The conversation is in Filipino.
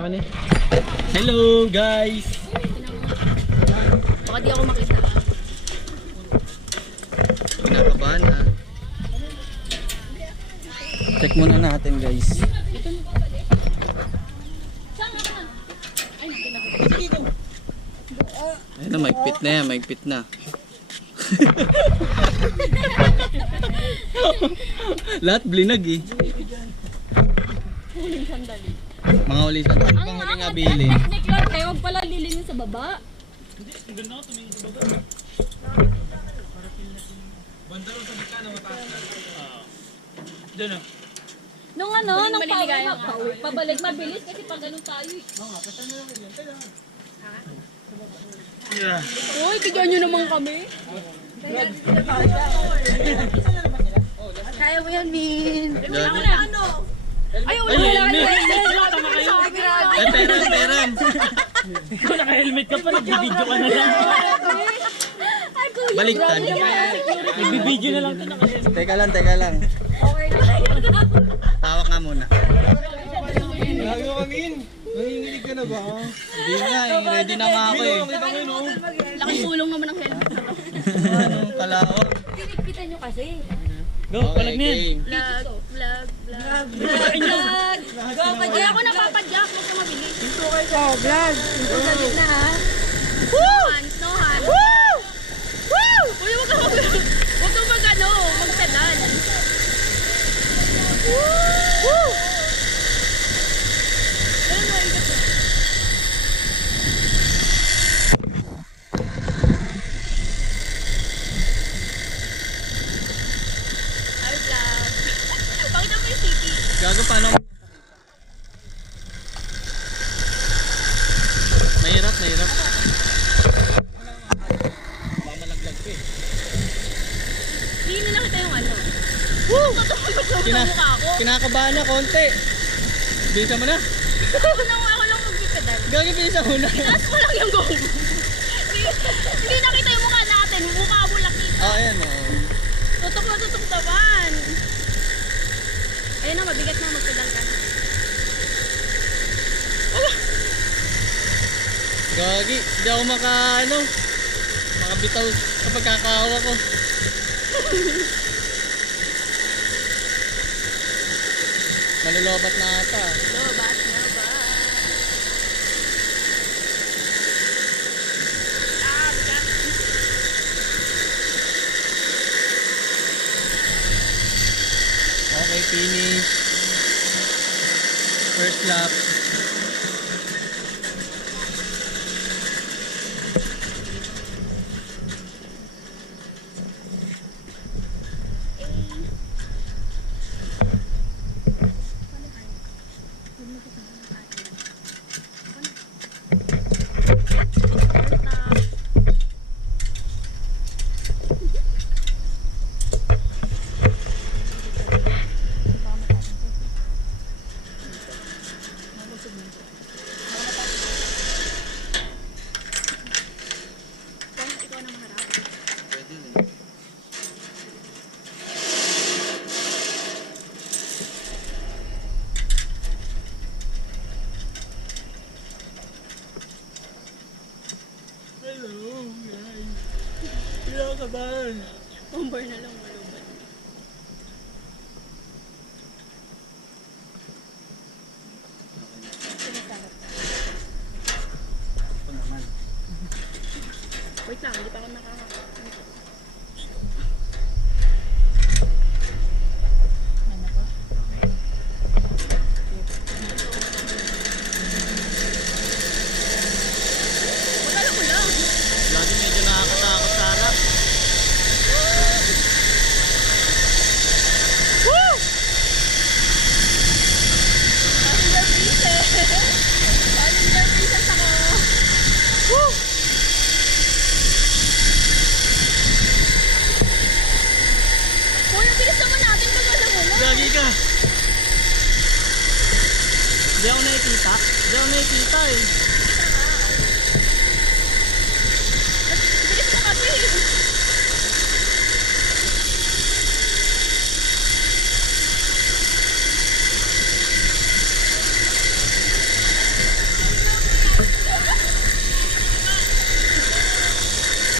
Hello guys! Baka di ako makita. Kinakabahan ha. Check muna natin guys. Ayun na, maigpit na yan, maigpit na. Lahat blinag eh. Huling sandali. Mga uli sandali. Ano bang huling abili? Technique lang kayo, huwag pala lilinin sa baba. Hindi, doon na ako tumingin sa baba. Bandaro sa bika na mataas na. Doon na. Nung ano, nung pauwi, pabalik mabilis kasi pag ganun tayo eh. Uy, tigyan nyo naman kami. Kaya mo yan, Min. Ano? Ay, wala lang. Ay, peram. Ikaw naka-helmet ka pa, nagbibidyo ka na lang. Ay, kuya. Baliktad. Nagbibidyo na lang ito naka-helmet. Teka lang. Okay na. Tawak nga muna. Lagi kami in. Nanginginig ka na ba? Hindi nga eh, ready na nga ako eh. Laking tulong naman ang helmet. Anong kalaot? Pinigpitan nyo kasi. Go, palag na yan. Vlog. Ay, ako napapadyak. Huwag ka mabilis. Oh, vlog. Ito sa gitna ha. No hands. Uy, huwag kang magpedal. Ay, vlog. Pakita mo yung city. Gago paano? Mahirap. Baka malaglag pa eh. Hindi na nakita yung ano. Tutulog sa mukha ako. Kinakabahan na konti. Bisa mo na. Ako lang magpipedal. Gagi bisa mo na. Taas mo lang yung go. Hindi nakita yung mukha natin. Mukha mo lang kita. Ayan o. Tutok naman. Ayun na, mabigat na. Magpedal ka na. Gagi, hindi ako makabitaw sa pagkakahawa ko. Malulobat na ata. Lobat. Bigat. Okay, finish. First lap. Ikaw na maharap. Hello guys. Kinakabahan. Bomber na lang, malubat. Ito naman. Wait lang, hindi pa ako nakaka... Magkala ko lang. Lagi medyo nakakatakot sa harap. Passenger princess ako. Uy, ang bilis naman natin pag wala mo na. Gagi ka. Hindi ako nakikita eh.